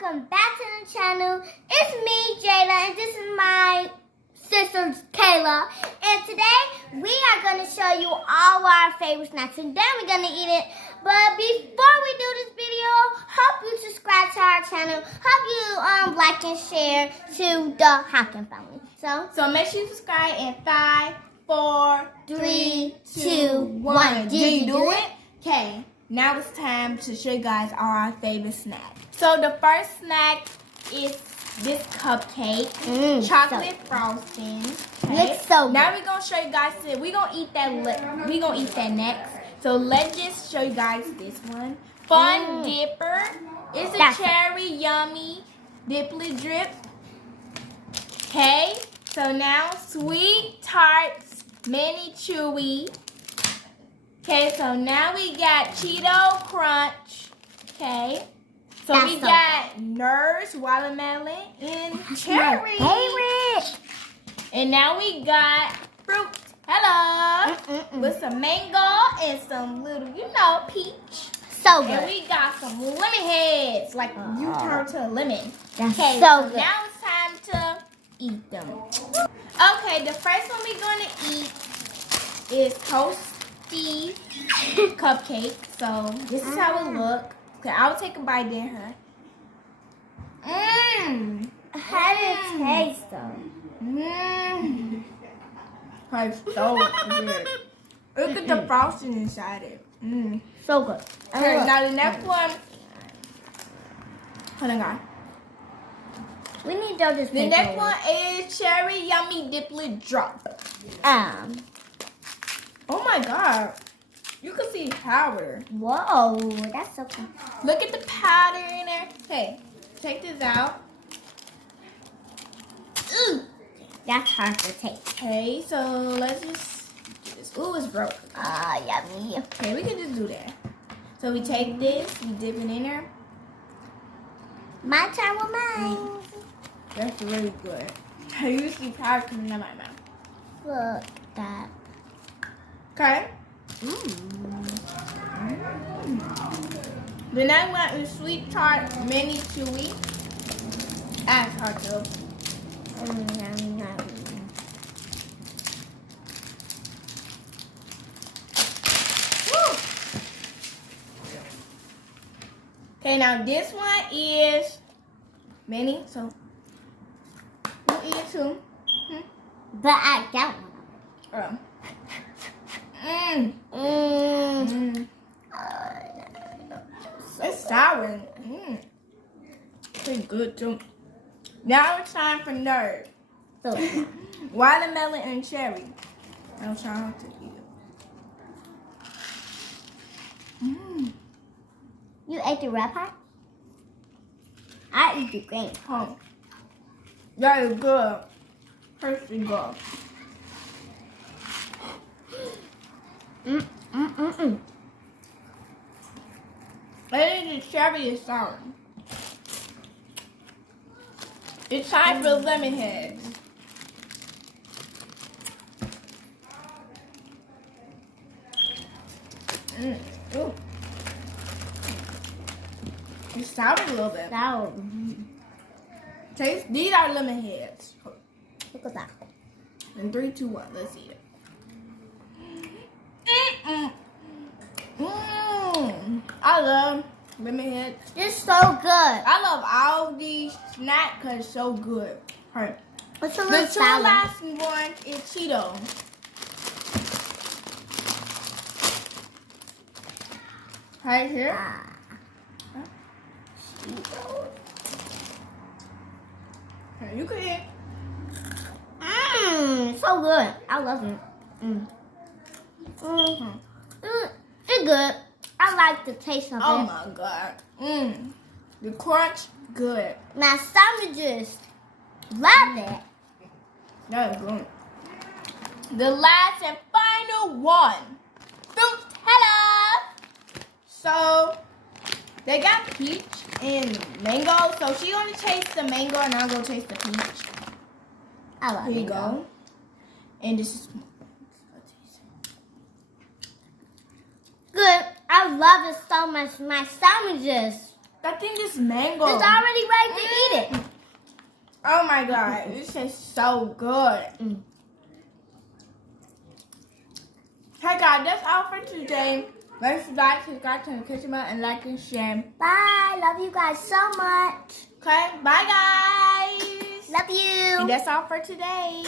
welcome back to the channel. It's me, Jada, and this is my sister, Kayla. And today, we are going to show you all our favorite snacks, and then we're going to eat it. But before we do this video, hope you subscribe to our channel. Hope you like and share to the Hopkins Family. So make sure you subscribe in 5, 4, 3, 2, 1. Did you do it? Okay. Now it's time to show you guys our favorite snack. So the first snack is this cupcake, chocolate frosting. Okay. Looks so good. Now we're gonna show you guys. We're gonna eat that. We're gonna eat that next. So let's just show you guys this one. Fun Dipper. It's a cherry yummy dipply drip. Okay. So now sweet tarts mini chewy. Okay, so now we got Cheeto Crunch. Okay. So we got Nerds, watermelon, and cherry. And now we got fruit. Hello. With some mango and some little, peach. So good. And we got some lemon heads, like you turn to a lemon. That's okay, so good. Now it's time to eat them. Okay, the first one we're going to eat is Toasty cupcake. So this is how it looks. Okay, I'll take a bite then, huh? How does it taste though? Tastes so good. Look at the frosting inside it. So good. Okay, now the next one. Hold on, guys. We need to do this. The next one is cherry yummy dipply drop. Oh my god. You can see powder. Whoa, that's so cool. Look at the powder in there. Hey, take this out. Ooh. That's hard to take. Okay, so let's just do this. Ooh, it's broke. Yummy. Okay, we can just do that. So we take this, we dip it in there. My turn with mine. That's really good. I used to see powder coming out of my mouth. Look at that. Okay. The next one is sweet tart mini chewy. That's hard to. Okay, now this one is mini, so we'll eat it too. But I got one. It's sour. Pretty good too. Now it's time for Nerd. So Watermelon and cherry. I'm trying to eat it. You ate the red part? I eat the green. Oh, that is good. Pretty good. I think the cherry is sour. It's time for lemon heads. Ooh. It's sour a little bit. Sour. Taste. These are lemon heads. Look at that. In 3, 2, 1. Let's eat it. I love lemon heads. It's so good. I love all these snacks because it's so good. Right. It's a The little two sour. last one is Cheeto. Right here. Okay, you can eat. So good. I love it. It's good. I like the taste of Oh it. my god. The crunch, good. My sandwiches, love it. That is good. The last and final one, fruit. Hello. So they got peach and mango. So she gonna taste the mango and I'm gonna taste the peach. I love it. Here you go. And this is good. I love it so much. My sandwiches I think it's mango. It's already ready to eat it. Oh my god, this tastes so good. Hey guys, that's all for today. Make sure you guys subscribe to the kitchen button and like and share. Bye. Love you guys so much. Okay, bye guys. Love you. And that's all for today.